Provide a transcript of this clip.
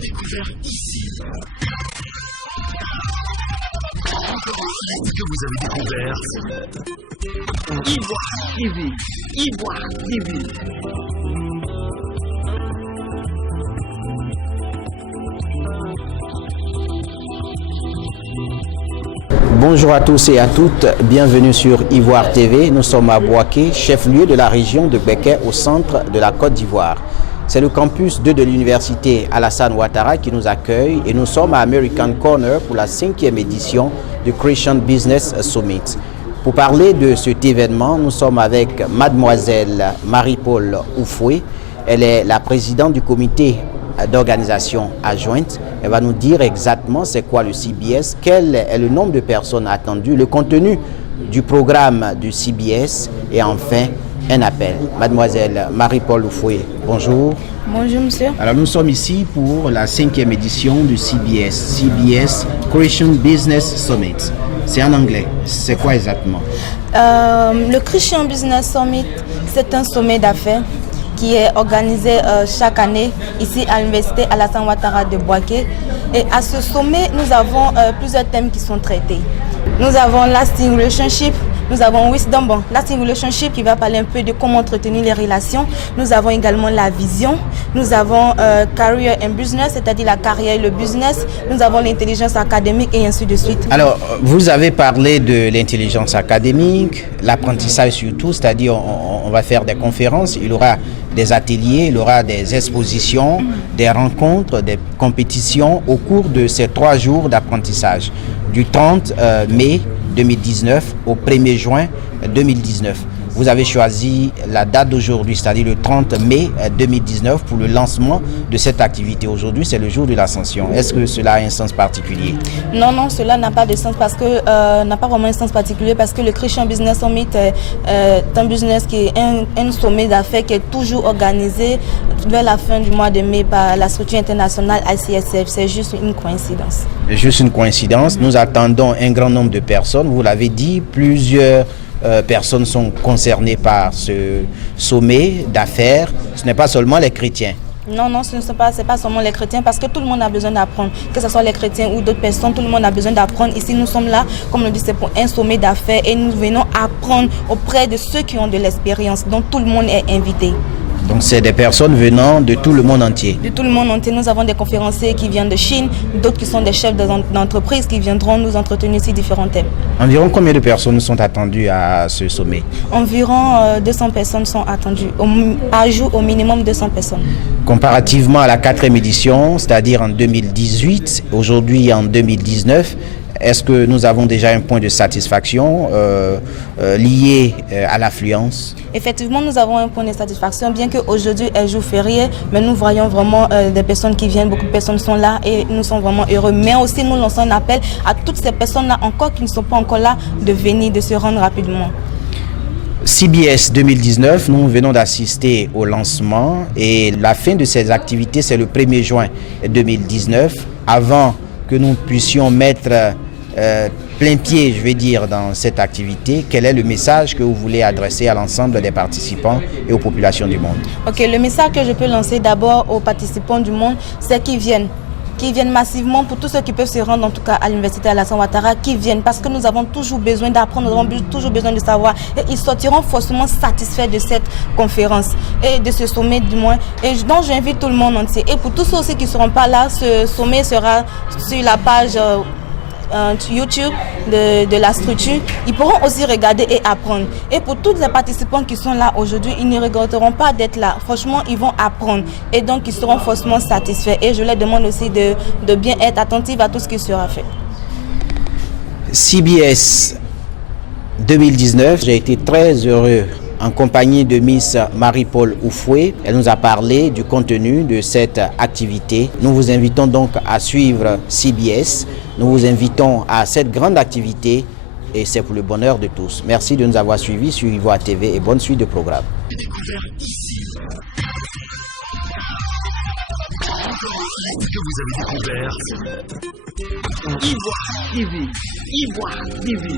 découvert ici. Encore un site que vous avez découvert. Ivoire TV. Ivoire TV. Bonjour à tous et à toutes, bienvenue sur Ivoire TV. Nous sommes à Bouaké, chef-lieu de la région de Békay au centre de la Côte d'Ivoire. C'est le campus 2 de l'université Alassane Ouattara qui nous accueille et nous sommes à American Corner pour la 5e édition du Christian Business Summit. Pour parler de cet événement, nous sommes avec mademoiselle Marie-Paul Oufoué. Elle est la présidente du comité d'organisation adjointe. Elle va nous dire exactement c'est quoi le CBS, quel est le nombre de personnes attendues, le contenu du programme du CBS et enfin un appel. Mademoiselle Marie-Paul Oufoué, bonjour. Bonjour monsieur. Alors nous sommes ici pour la 5e édition du CBS Christian Business Summit. C'est en anglais. C'est quoi exactement? Le Christian Business Summit, c'est un sommet d'affaires qui est organisé chaque année ici à l'université Alassane Ouattara de Bouaké. Et à ce sommet, nous avons plusieurs thèmes qui sont traités. Nous avons Lasting Relationship, nous avons Wisdom. Bon, Lasting Relationship qui va parler un peu de comment entretenir les relations. Nous avons également la vision. Nous avons Career and Business, c'est-à-dire la carrière et le business. Nous avons l'intelligence académique et ainsi de suite. Alors, vous avez parlé de l'intelligence académique, l'apprentissage surtout, c'est-à-dire on va faire des conférences, il y aura des ateliers, il y aura des expositions, des rencontres, des compétitions au cours de ces 3 jours d'apprentissage, du 30 mai 2019 au 1er juin 2019. Vous avez choisi la date d'aujourd'hui, c'est-à-dire le 30 mai 2019 pour le lancement de cette activité. Aujourd'hui, c'est le jour de l'ascension. Est-ce que cela a un sens particulier? Non, cela n'a pas de sens parce que n'a pas vraiment un sens particulier parce que le Christian Business Summit est un business qui est un sommet d'affaires qui est toujours organisé vers la fin du mois de mai par la structure internationale ICSF. C'est juste une coïncidence. Juste une coïncidence. Nous attendons un grand nombre de personnes. Vous l'avez dit, plusieurs personnes sont concernées par ce sommet d'affaires. Ce n'est pas seulement les chrétiens. Non, ce n'est pas seulement les chrétiens parce que tout le monde a besoin d'apprendre. Que ce soit les chrétiens ou d'autres personnes, tout le monde a besoin d'apprendre. Ici, nous sommes là, comme on le dit, c'est pour un sommet d'affaires et nous venons apprendre auprès de ceux qui ont de l'expérience. Donc, tout le monde est invité. Donc, c'est des personnes venant de tout le monde entier. De tout le monde entier. Nous avons des conférenciers qui viennent de Chine, d'autres qui sont des chefs d'entreprise qui viendront nous entretenir sur différents thèmes. Environ combien de personnes sont attendues à ce sommet? Environ 200 personnes sont attendues. Par jour, au minimum 200 personnes. Comparativement à la 4e édition, c'est-à-dire en 2018, aujourd'hui en 2019, est-ce que nous avons déjà un point de satisfaction lié à l'affluence? Effectivement, nous avons un point de satisfaction, bien qu'aujourd'hui est jour férié, mais nous voyons vraiment des personnes qui viennent, beaucoup de personnes sont là et nous sommes vraiment heureux. Mais aussi, nous lançons un appel à toutes ces personnes-là encore qui ne sont pas encore là de venir, de se rendre rapidement. CBS 2019, nous venons d'assister au lancement et la fin de ces activités, c'est le 1er juin 2019. Avant que nous puissions mettre plein pied, je vais dire, dans cette activité, quel est le message que vous voulez adresser à l'ensemble des participants et aux populations du monde? Ok, le message que je peux lancer d'abord aux participants du monde, c'est qu'ils viennent massivement, pour tous ceux qui peuvent se rendre en tout cas à l'université Alassane Ouattara, qui viennent parce que nous avons toujours besoin d'apprendre, nous avons toujours besoin de savoir et ils sortiront forcément satisfaits de cette conférence et de ce sommet du moins. Et donc j'invite tout le monde entier et pour tous ceux aussi qui ne seront pas là, ce sommet sera sur la page YouTube de la structure. Ils pourront aussi regarder et apprendre. Et pour tous les participants qui sont là aujourd'hui, ils ne regretteront pas d'être là. Franchement, ils vont apprendre. Et donc, ils seront forcément satisfaits. Et je leur demande aussi de bien être attentifs à tout ce qui sera fait. CBS 2019, j'ai été très heureux en compagnie de Miss Marie-Paul Oufoué. Elle nous a parlé du contenu de cette activité. Nous vous invitons donc à suivre CBS. Nous vous invitons à cette grande activité et c'est pour le bonheur de tous. Merci de nous avoir suivis sur Ivoire TV et bonne suite de programme. Que vous avez découvert Ivoire TV.